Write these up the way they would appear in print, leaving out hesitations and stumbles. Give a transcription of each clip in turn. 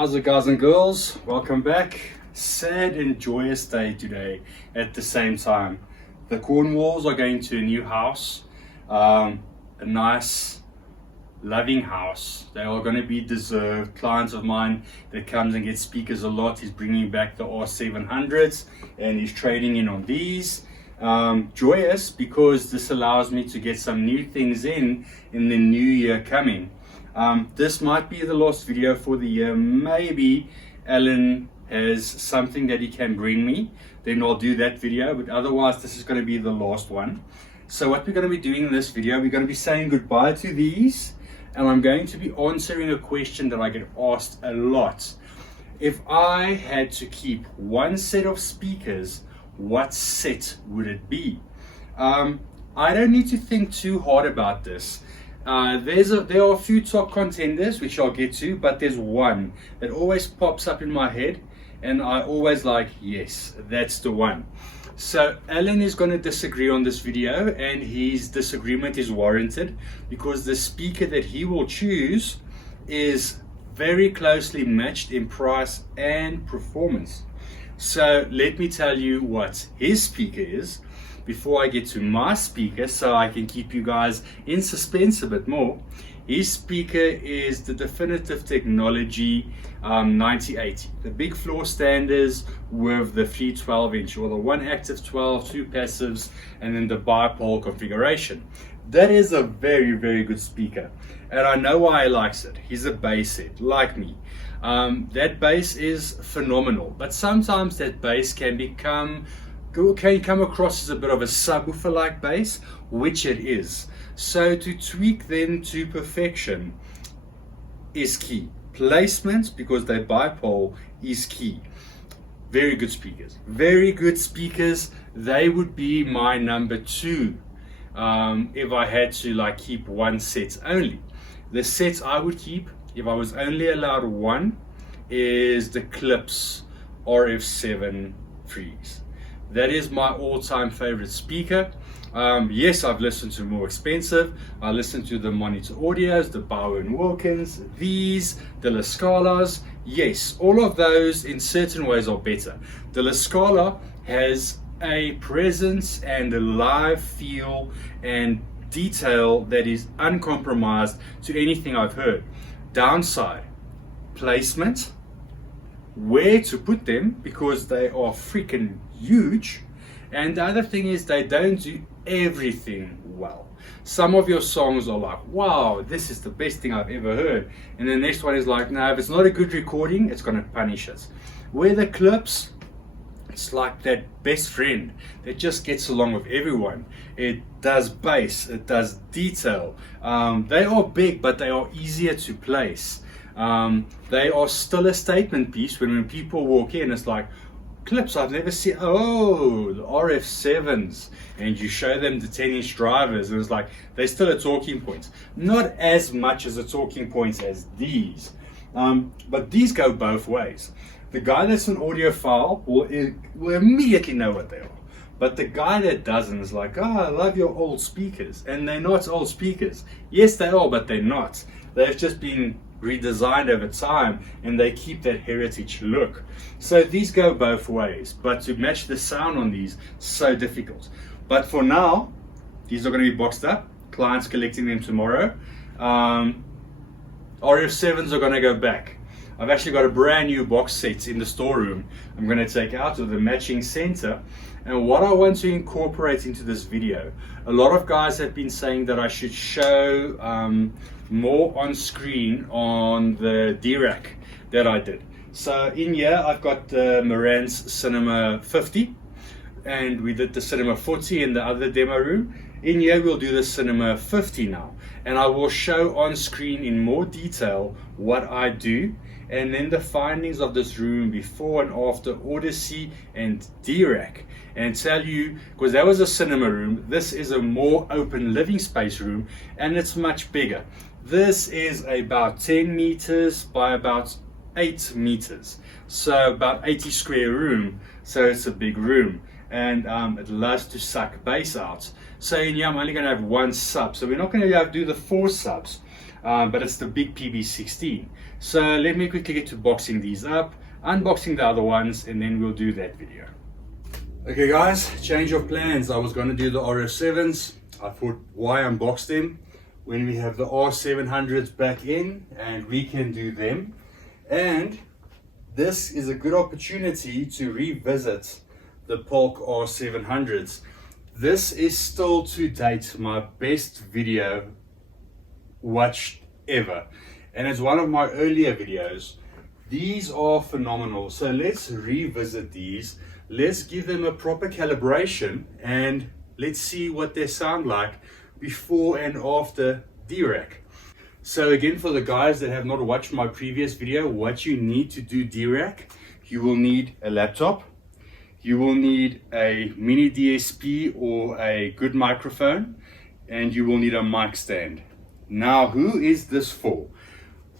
How's it, guys and girls? Welcome back. Sad and joyous day today at the same time. The Cornwalls are going to a new house, a nice loving house. They are going to be deserved. Clients of mine that comes and gets speakers a lot, he's bringing back the R700s and he's trading in on these. Joyous because this allows me to get some new things in the new year coming. This might be the last video for the year. Maybe Alan has something that he can bring me, then I'll do that video, but otherwise this is going to be the last one. So what we're going to be doing in this video, we're going to be saying goodbye to these, and I'm going to be answering a question that I get asked a lot. If I had to keep one set of speakers, what set would it be? I don't need to think too hard about this. There are a few top contenders which I'll get to, but there's one that always pops up in my head and I always like, yes, that's the one. So Alan is going to disagree on this video, and his disagreement is warranted because the speaker that he will choose is very closely matched in price and performance. So let me tell you what his speaker is before I get to my speaker, so I can keep you guys in suspense a bit more. His speaker is the Definitive Technology 9080, the big floor standers with the 312-inch, or the one active 12, two passives, and then the bipole configuration. That is a very, very good speaker, and I know why he likes it. He's a bass head like me. That bass is phenomenal, but sometimes that bass can come across as a bit of a subwoofer like bass, which it is. So to tweak them to perfection is key. Placement, because they bipole, is key. Very good speakers. Very good speakers. They would be my number two if I had to keep one set only. The sets I would keep, if I was only allowed one, is the Klipsch RF7 Freeze. That is my all-time favorite speaker. Yes, I've listened to more expensive. I listened to the Monitor Audios, the Bauer & Wilkins, these, the La Scalas. Yes, all of those in certain ways are better. The La Scala has a presence and a live feel and detail that is uncompromised to anything I've heard. Downside, placement, where to put them, because they are freaking huge. And the other thing is, they don't do everything well. Some of your songs are like, wow, this is the best thing I've ever heard, and the next one is like, no, if it's not a good recording, it's going to punish us. Where the Klipsch, it's like that best friend that just gets along with everyone. It does bass, it does detail. They are big, but they are easier to place. They are still a statement piece. When people walk in, it's like, Klipsch, I've never seen, oh, the RF7s, and you show them the 10-inch drivers, and it's like, they're still a talking point. Not as much as a talking point as these, but these go both ways. The guy that's an audiophile will immediately know what they are, but the guy that doesn't is like, oh, I love your old speakers, and they're not old speakers. Yes, they are, but they're not. They've just been redesigned over time, and they keep that heritage look. So these go both ways, but to match the sound on these, so difficult. But for now, these are going to be boxed up. Clients collecting them tomorrow. RF7s are going to go back. I've actually got a brand new box set in the storeroom I'm going to take out of the matching center. And what I want to incorporate into this video, a lot of guys have been saying that I should show more on screen on the Dirac that I did. So in here I've got the Marantz Cinema 50, and we did the Cinema 40 in the other demo room. In here we'll do the Cinema 50 now, and I will show on screen in more detail what I do, and then the findings of this room before and after Odyssey and Dirac, and tell you, because that was a cinema room, this is a more open living space room, and it's much bigger. This is about 10 meters by about 8 meters, so about 80 square room, so it's a big room, and it loves to suck bass out. So in here I'm only going to have one sub, so we're not going to do the 4 subs. but it's the big PB16. So let me quickly get to boxing these up, unboxing the other ones, and then we'll do that video. Okay guys, change of plans. I was going to do the RS7s. I thought, why unbox them when we have the R700s back in and we can do them. And this is a good opportunity to revisit the Polk R700s. This is still to date my best video watched ever, and it's one of my earlier videos. These are phenomenal. So let's revisit these. Let's give them a proper calibration and let's see what they sound like before and after Dirac. So again, for the guys that have not watched my previous video, what you need to do Dirac, you will need a laptop, you will need a mini DSP or a good microphone, and you will need a mic stand. Now, who is this for?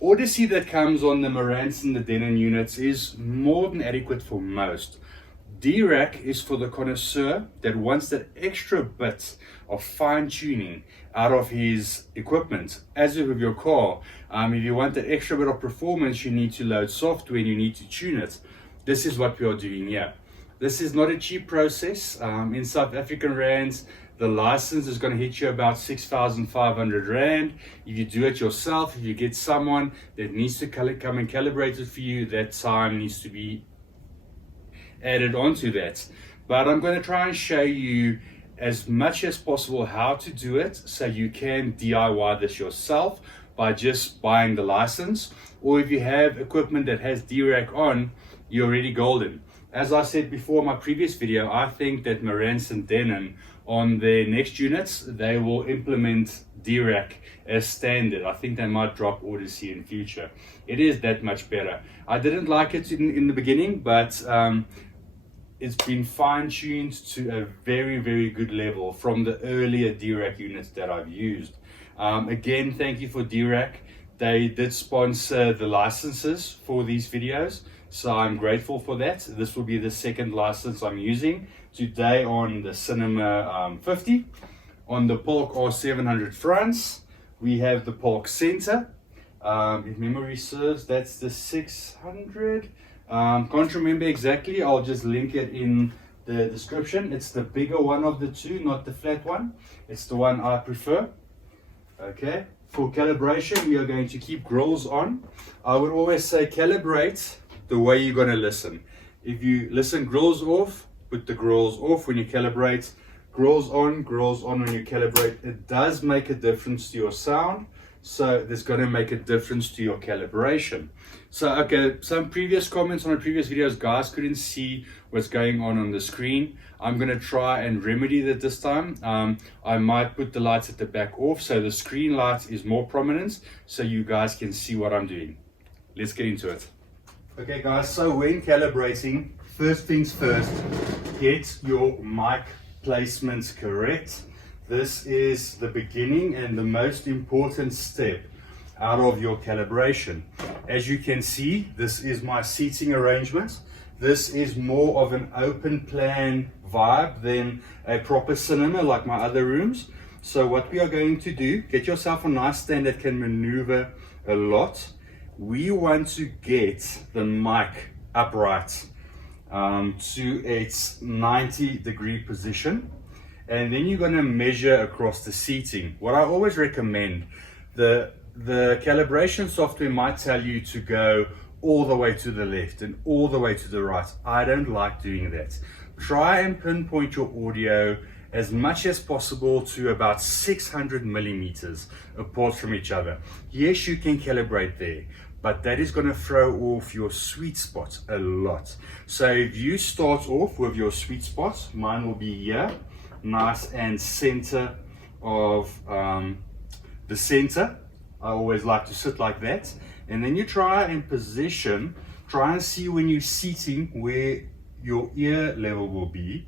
Audicy that comes on the Marantz and the Denon units is more than adequate for most. Dirac is for the connoisseur that wants that extra bit of fine tuning out of his equipment. As with your car, if you want that extra bit of performance, you need to load software and you need to tune it. This is what we are doing here. This is not a cheap process. In South African rands, the license is going to hit you about 6,500 rand. If you do it yourself, if you get someone that needs to come and calibrate it for you, that time needs to be added onto that. But I'm going to try and show you as much as possible how to do it so you can DIY this yourself by just buying the license. Or if you have equipment that has Dirac on, you're already golden. As I said before in my previous video, I think that Marantz and Denon on their next units, they will implement Dirac as standard. I think they might drop Audicy in future. It is that much better. I didn't like it in the beginning, but it's been fine-tuned to a very, very good level from the earlier Dirac units that I've used. Again, thank you for Dirac. They did sponsor the licenses for these videos, so I'm grateful for that. This will be the second license I'm using today on the Cinema 50. On the Polk R700 fronts, we have the Polk Center. If memory serves, that's the 600. Can't remember exactly. I'll just link it in the description. It's the bigger one of the two, not the flat one. It's the one I prefer. Okay. For calibration, we are going to keep grills on. I would always say calibrate the way you're going to listen. If you listen grills off, put the grills off when you calibrate. Grills on when you calibrate. It does make a difference to your sound. So there's going to make a difference to your calibration. So, okay, some previous comments on the previous videos, guys couldn't see what's going on the screen. I'm going to try and remedy that this time. I might put the lights at the back off so the screen light is more prominent so you guys can see what I'm doing. Let's get into it. Okay guys, so when calibrating, first things first, get your mic placements correct. This is the beginning and the most important step out of your calibration. As you can see, this is my seating arrangement. This is more of an open plan vibe than a proper cinema like my other rooms. So what we are going to do, get yourself a nice stand that can maneuver a lot. We want to get the mic upright to its 90-degree position. And then you're going to measure across the seating. What I always recommend, the calibration software might tell you to go all the way to the left and all the way to the right. I don't like doing that. Try and pinpoint your audio as much as possible to about 600 millimeters apart from each other. Yes, you can calibrate there, but that is going to throw off your sweet spot a lot. So if you start off with your sweet spot, mine will be here, nice and center of the center. I always like to sit like that. And then you try and position, try and see when you're seating where your ear level will be.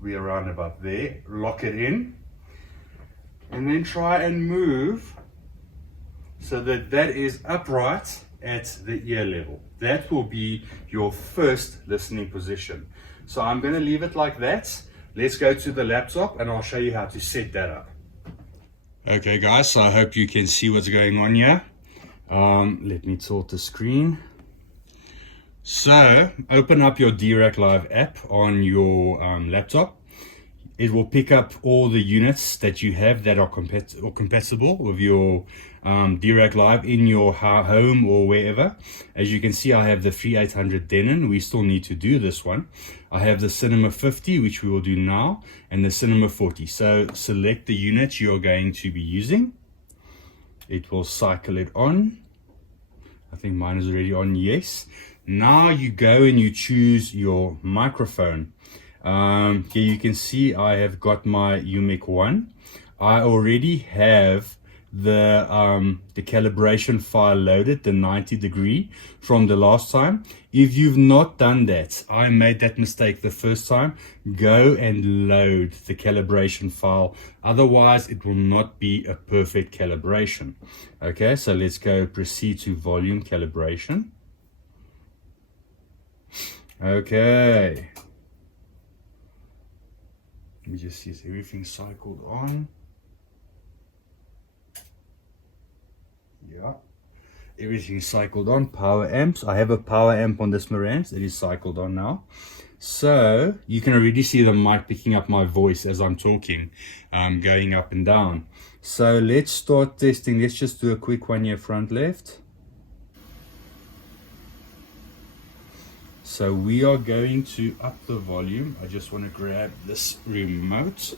We're around about there. Lock it in. And then try and move so that that is upright at the ear level. That will be your first listening position. So I'm going to leave it like that. Let's go to the laptop and I'll show you how to set that up. Okay guys, so I hope you can see what's going on here. Let me tilt the screen. So open up your Dirac Live app on your laptop. It will pick up all the units that you have that are compatible with your Dirac Live in your home or wherever. As you can see, I have the 3800 Denon. We still need to do this one. I have the Cinema 50, which we will do now, and the Cinema 40. So select the unit you're going to be using. It will cycle it on. I think mine is already on, yes. Now you go and you choose your microphone. Here you can see I have got my UMIC 1. I already have the calibration file loaded, the 90 degree from the last time. If you've not done that, I made that mistake the first time, go and load the calibration file. Otherwise it will not be a perfect calibration. Okay, so let's go proceed to volume calibration. Okay, let me just see if everything's cycled on. Yeah, everything's cycled on. Power amps, I have a power amp on this Marantz. It is cycled on now. So you can already see the mic picking up my voice as I'm talking, going up and down. So let's start testing. Let's just do a quick one here, front left. So we are going to up the volume. I just want to grab this remote.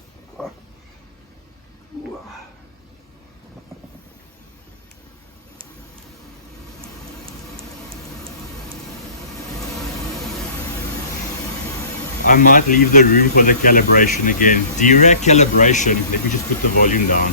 I might leave the room for the calibration again. Dirac calibration. Let me just put the volume down.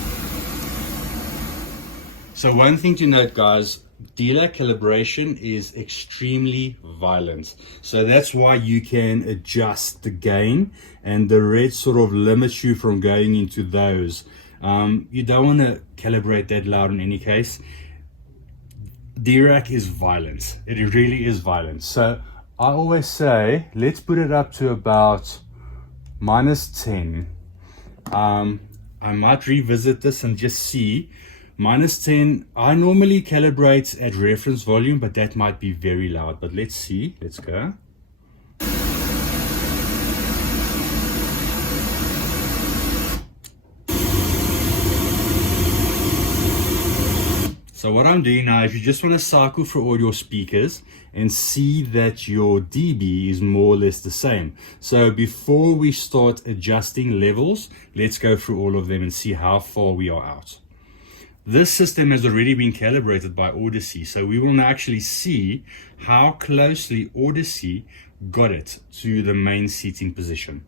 So one thing to note, guys, Dirac calibration is extremely violent. So that's why you can adjust the gain, and the red sort of limits you from going into those. You don't want to calibrate that loud in any case. Dirac is violent. It really is violent. So I always say, let's put it up to about -10. I might revisit this and just see. -10, I normally calibrate at reference volume, but that might be very loud. But let's see, let's go. So what I'm doing now, if you just want to cycle through all your speakers and see that your dB is more or less the same. So before we start adjusting levels, let's go through all of them and see how far we are out. This system has already been calibrated by Odyssey, so we will now actually see how closely Odyssey got it to the main seating position.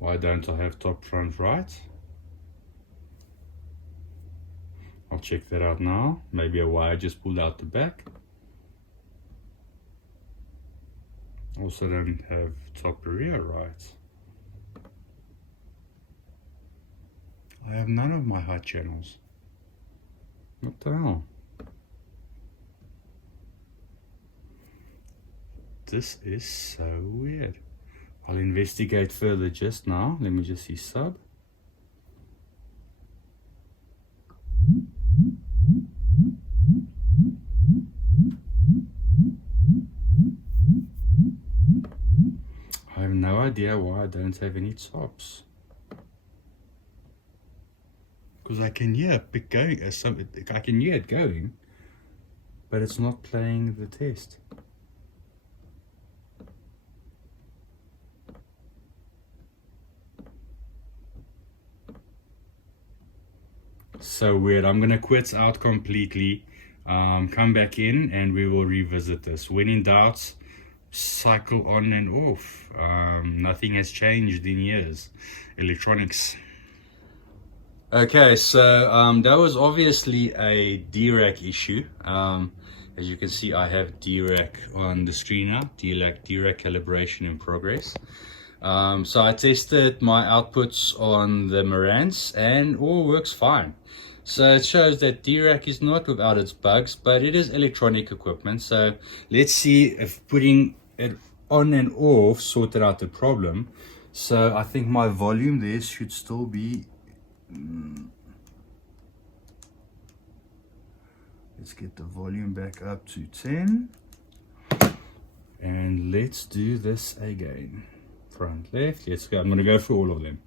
Why don't I have top front right? I'll check that out now. Maybe a wire just pulled out the back. Also don't have top rear right. I have none of my high channels. What the hell? This is so weird. I'll investigate further just now. Let me just see sub. I have no idea why I don't have any tops. Because I can hear it going, I can hear it going, but it's not playing the test. So weird. I'm gonna quit out completely, come back in, and we will revisit this. When in doubt, cycle on and off. Nothing has changed in years. Electronics. Okay, so that was obviously a Dirac issue. As you can see, I have Dirac on the screen now. Dirac calibration in progress. So I tested my outputs on the Marantz and all works fine. So it shows that Dirac is not without its bugs, but it is electronic equipment. So let's see if putting it on and off sorted out the problem. So I think my volume there should still be... Let's get the volume back up to 10. And let's do this again. Front, left, let's go. I'm going to go through all of them.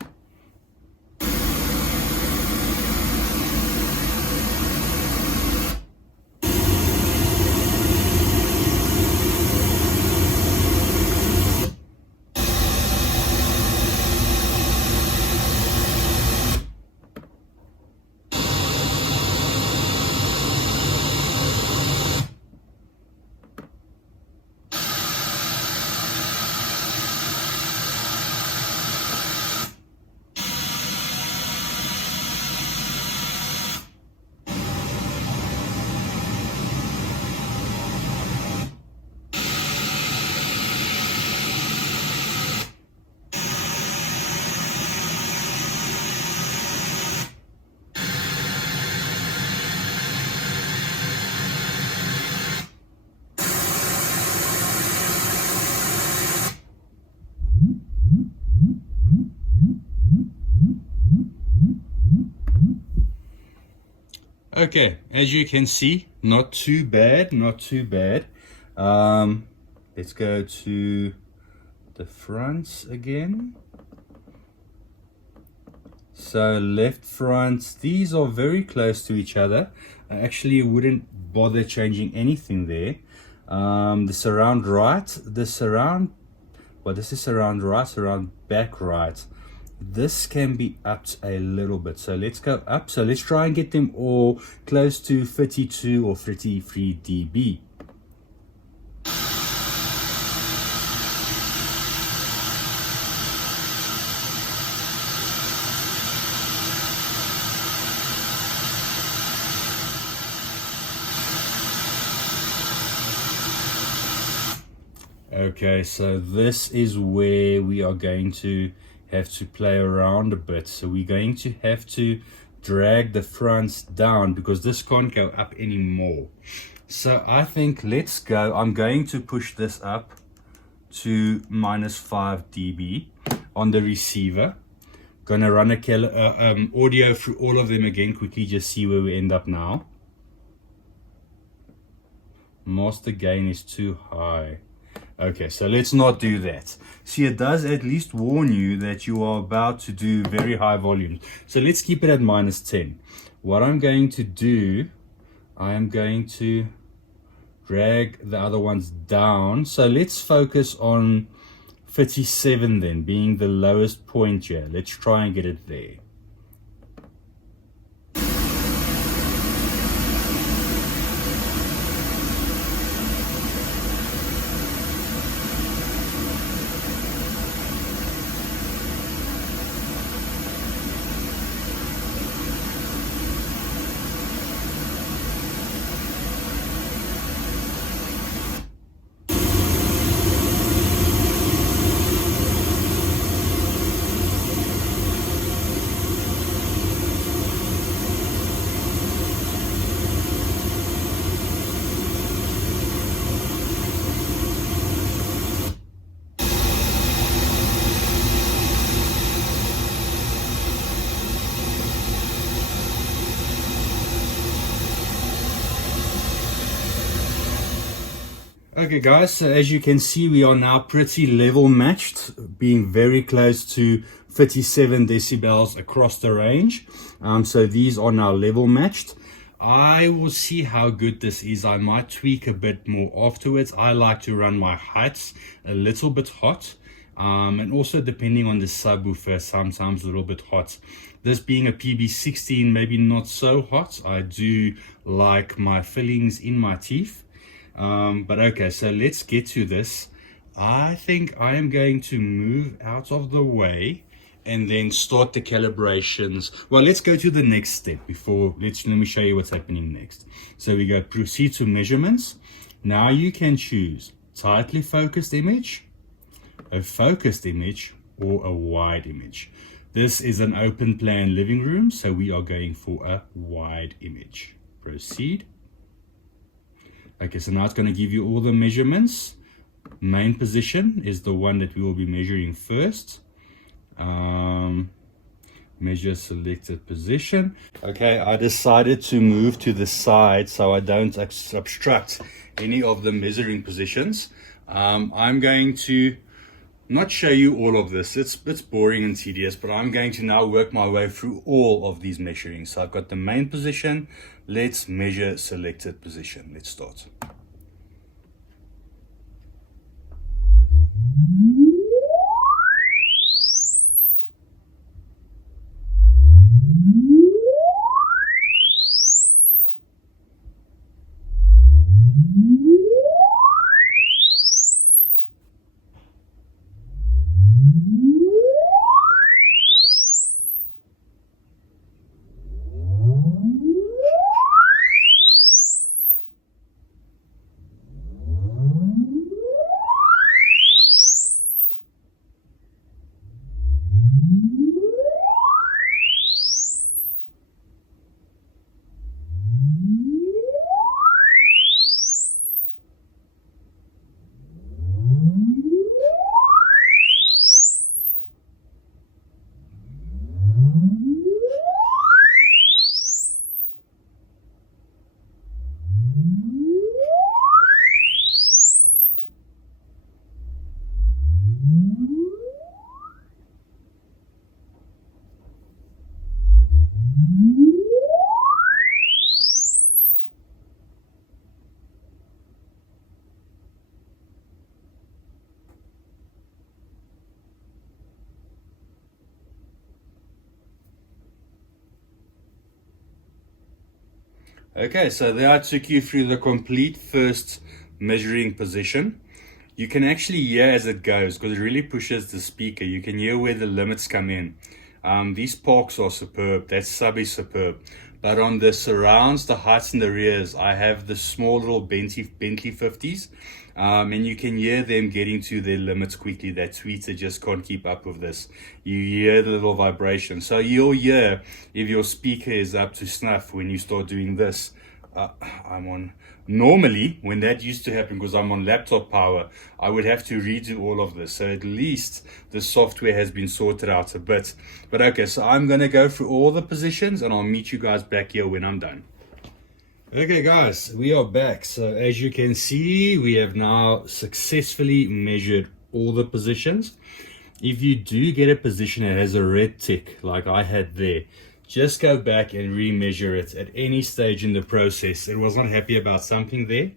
Okay, as you can see, not too bad, not too bad. Let's go to the fronts again. So left fronts, these are very close to each other. I actually wouldn't bother changing anything there. The surround right, the surround, well, this is surround right, surround back right. This can be upped a little bit, so let's go up. So let's try and get them all close to 32 or 33 dB. Okay, so this is where we are going to have to play around a bit. So we're going to have to drag the fronts down because this can't go up anymore. So I think let's go. I'm going to push this up to -5 dB on the receiver. Gonna run a audio through all of them again quickly, just see where we end up now. Master gain is too high. Okay, so let's not do that. See, it does at least warn you that you are about to do very high volumes. So let's keep it at -10. What I'm going to do, I am going to drag the other ones down. So let's focus on 37 then, being the lowest point here. Let's try and get it there. Okay guys, so as you can see, we are now pretty level matched, being very close to 37 decibels across the range. So these are now level matched. I will see how good this is. I might tweak a bit more afterwards. I like to run my heights a little bit hot, and also depending on the subwoofer, sometimes a little bit hot. This being a PB16, maybe not so hot. I do like my fillings in my teeth. But okay, so let's get to this. I think I am going to move out of the way and then start the calibrations. Well, let's go to the next step before, let me show you what's happening next. So we go proceed to measurements. Now you can choose tightly focused image, a focused image, or a wide image. This is an open plan living room, so we are going for a wide image. Proceed. Okay, so now it's going to give you all the measurements. Main position is the one that we will be measuring first. Measure selected position. Okay, I decided to move to the side so I don't obstruct any of the measuring positions. I'm going to not show you all of this. It's boring and tedious, but I'm going to now work my way through all of these measurings. So I've got the main position. Let's measure selected position. Let's start. Okay, so there I took you through the complete first measuring position. You can actually hear as it goes because it really pushes the speaker. You can hear where the limits come in. These parks are superb. That sub is superb. But on the surrounds, the heights and the rears, I have the small little Bentley 50s. And you can hear them getting to their limits quickly. That tweeter just can't keep up with this. You hear the little vibration. So you'll hear if your speaker is up to snuff when you start doing this. I'm on. Normally, when that used to happen, because I'm on laptop power, I would have to redo all of this. So at least the software has been sorted out a bit. But okay, so I'm going to go through all the positions and I'll meet you guys back here when I'm done. Okay guys, we are back. So as you can see, we have now successfully measured all the positions. If you do get a position that has a red tick like I had there, just go back and re-measure it at any stage in the process. It was not happy about something there,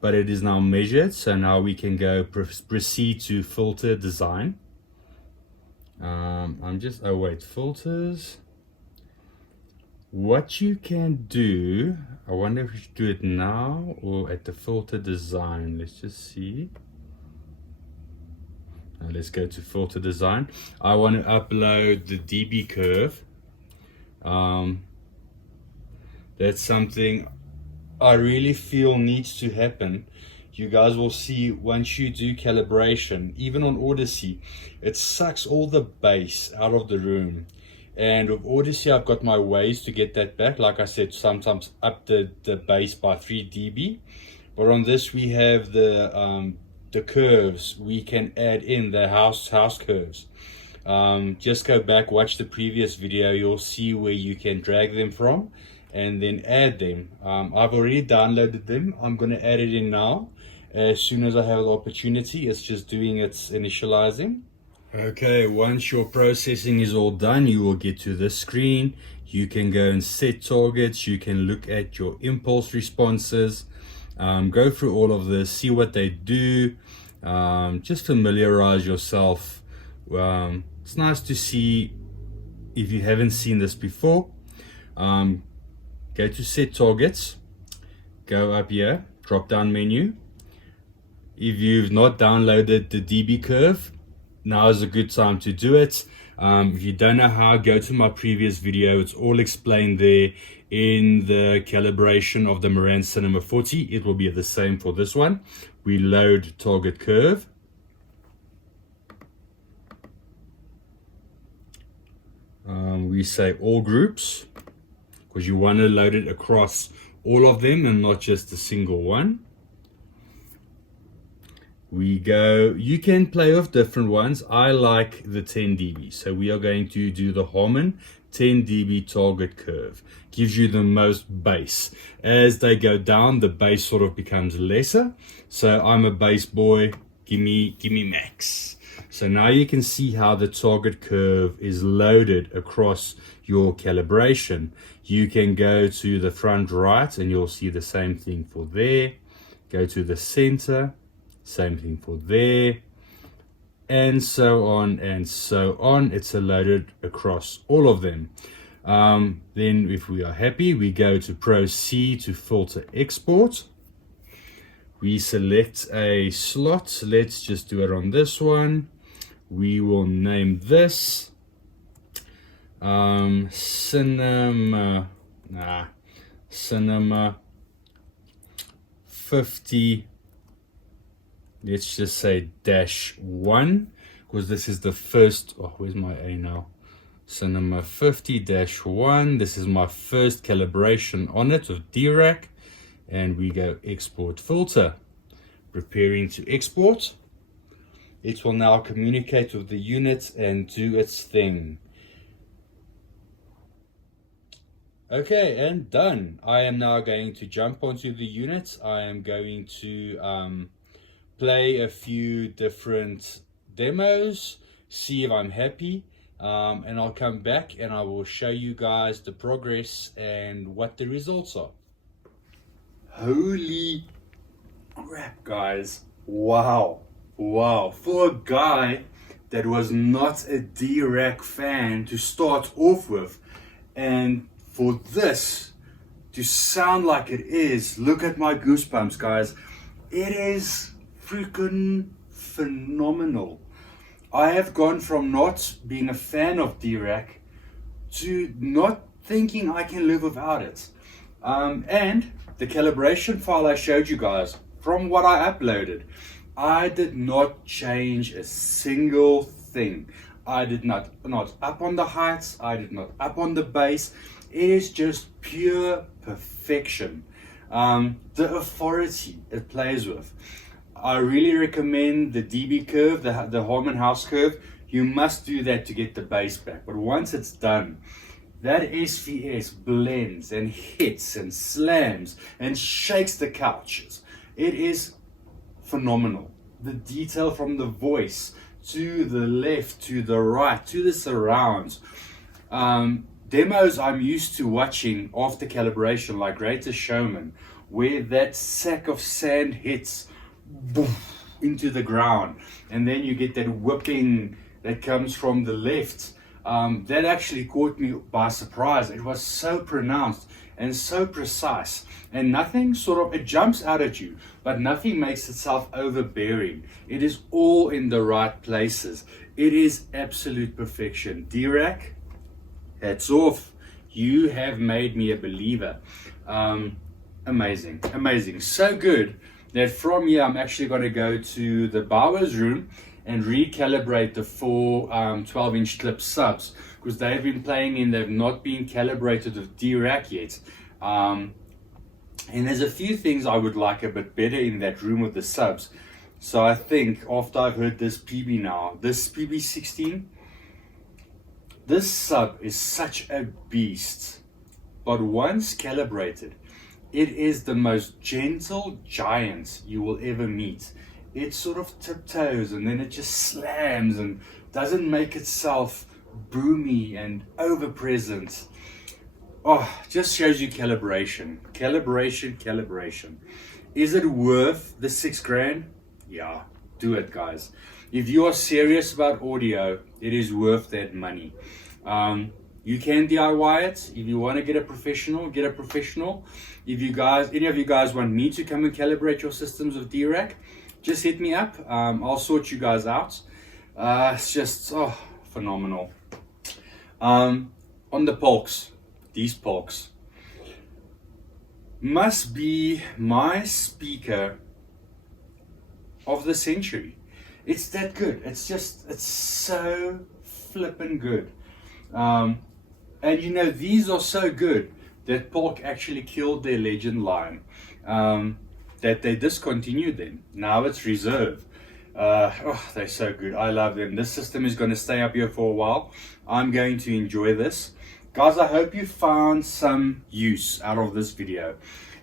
but it is now measured. So now we can go proceed to filter design. Filters. What you can do, I wonder if we should do it now or at the filter design. Let's just see. Now let's go to filter design. I want to upload the dB curve. That's something I really feel needs to happen. You guys will see once you do calibration, even on Odyssey, it sucks all the bass out of the room. And with Odyssey, I've got my ways to get that back. Like I said, sometimes up the bass by 3 dB. But on this, we have the curves. We can add in the house curves. Just go back, watch the previous video. You'll see where you can drag them from and then add them. I've already downloaded them. I'm going to add it in now. As soon as I have the opportunity, it's just doing its initializing. Okay, once your processing is all done, you will get to this screen. You can go and set targets. You can look at your impulse responses. Go through all of this, see what they do. Just familiarize yourself. It's nice to see if you haven't seen this before. Go to set targets. Go up here, drop down menu. If you've not downloaded the dB curve, now is a good time to do it. If you don't know how, go to my previous video. It's all explained there in the calibration of the Marantz Cinema 40. It will be the same for this one. We load target curve. We say all groups, because you want to load it across all of them and not just a single one. We go, you can play with different ones. I like the 10 dB, so we are going to do the Harman 10 dB target curve. Gives you the most bass. As they go down, the bass sort of becomes lesser. So I'm a bass boy, give me max. So now you can see how the target curve is loaded across your calibration. You can go to the front right and you'll see the same thing for there. Go to the center, same thing for there, and so on and so on. It's loaded across all of them. Then if we are happy, we go to proceed to filter export. We select a slot. Let's just do it on this one. We will name this Cinema 50. Let's just say -1, because this is the first. Oh, where's my A now? Cinema 50-1. This is my first calibration on it with Dirac, and we go export filter. Preparing to export. It will now communicate with the unit and do its thing. Okay, and done. I am now going to jump onto the unit. I am going to play a few different demos, see if I'm happy, and I'll come back and I will show you guys the progress and what the results are. Holy crap, guys. Wow. For a guy that was not a Dirac fan to start off with, and for this to sound like it is, look at my goosebumps, guys. It is freaking phenomenal. I have gone from not being a fan of Dirac to not thinking I can live without it. And the calibration file I showed you guys, from what I uploaded, I did not change a single thing. I did not up on the heights, I did not up on the bass. It is just pure perfection. The authority it plays with. I really recommend the dB curve, the Harman house curve. You must do that to get the bass back. But once it's done, that SVS blends and hits and slams and shakes the couches. It is phenomenal. The detail from the voice to the left, to the right, to the surrounds. Demos I'm used to watching after calibration, like Greatest Showman, where that sack of sand hits boom, into the ground, and then you get that whipping that comes from the left. That actually caught me by surprise. It was so pronounced and so precise, and nothing it jumps out at you, but nothing makes itself overbearing. It is all in the right places. It is absolute perfection. Dirac, hats off. You have made me a believer. Amazing, so good that from here I'm actually going to go to the Bowers room and recalibrate the four 12-inch clip subs, because they've been playing in, they've not been calibrated with Dirac yet. And there's a few things I would like a bit better in that room with the subs. So I think after I've heard this PB now, this PB16, this sub is such a beast. But once calibrated, it is the most gentle giant you will ever meet. It sort of tiptoes and then it just slams and doesn't make itself boomy and over present. Oh, just shows you calibration. Is it worth the $6,000? Yeah, do it, guys. If you are serious about audio, it is worth that money. You can DIY it. If you want to get a professional, get a professional. If you guys, any of you guys want me to come and calibrate your systems with Dirac, just hit me up. I'll sort you guys out. It's just phenomenal. On the Polks, these Polks must be my speaker of the century. It's that good. It's so flippin' good. And you know, these are so good that Polk actually killed their Legend line, that they discontinued them. Now it's Reserve. They're so good. I love them. This system is going to stay up here for a while. I'm going to enjoy this. Guys, I hope you found some use out of this video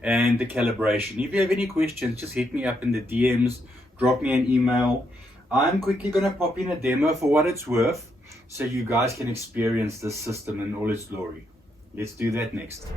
and the calibration. If you have any questions, just hit me up in the DMs, drop me an email. I'm quickly going to pop in a demo for what it's worth, so you guys can experience this system in all its glory. Let's do that next.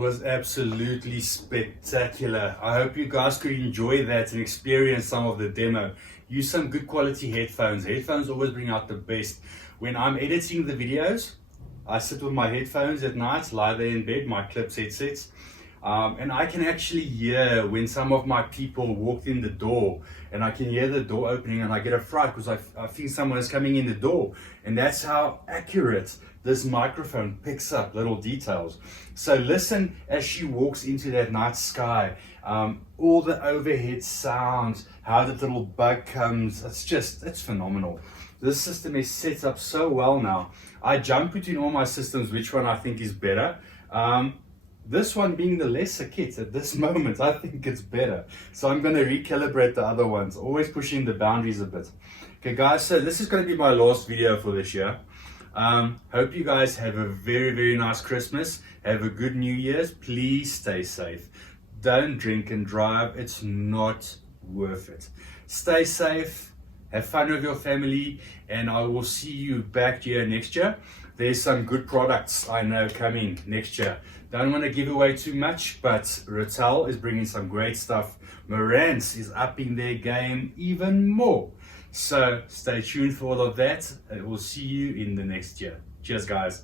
was absolutely spectacular. I hope you guys could enjoy that and experience some of the demo. Use some good quality headphones. Headphones always bring out the best. When I'm editing the videos, I sit with my headphones at night, lie there in bed, my clips headsets, and I can actually hear when some of my people walked in the door, and I can hear the door opening and I get a fright because I think someone is coming in the door. And that's how accurate this microphone picks up little details. So listen as she walks into that night sky, all the overhead sounds, how the little bug comes. It's phenomenal. This system is set up so well now. I jump between all my systems, which one I think is better. This one being the lesser kit at this moment, I think it's better. So I'm going to recalibrate the other ones, always pushing the boundaries a bit. Okay guys, so this is going to be my last video for this year. Hope you guys have a very, very nice Christmas. Have a good New Year's. Please stay safe. Don't drink and drive. It's not worth it. Stay safe. Have fun with your family. And I will see you back here next year. There's some good products I know coming next year. Don't want to give away too much, but Rattel is bringing some great stuff. Marantz is upping their game even more. So stay tuned for all of that, and we'll see you in the next year. Cheers, guys.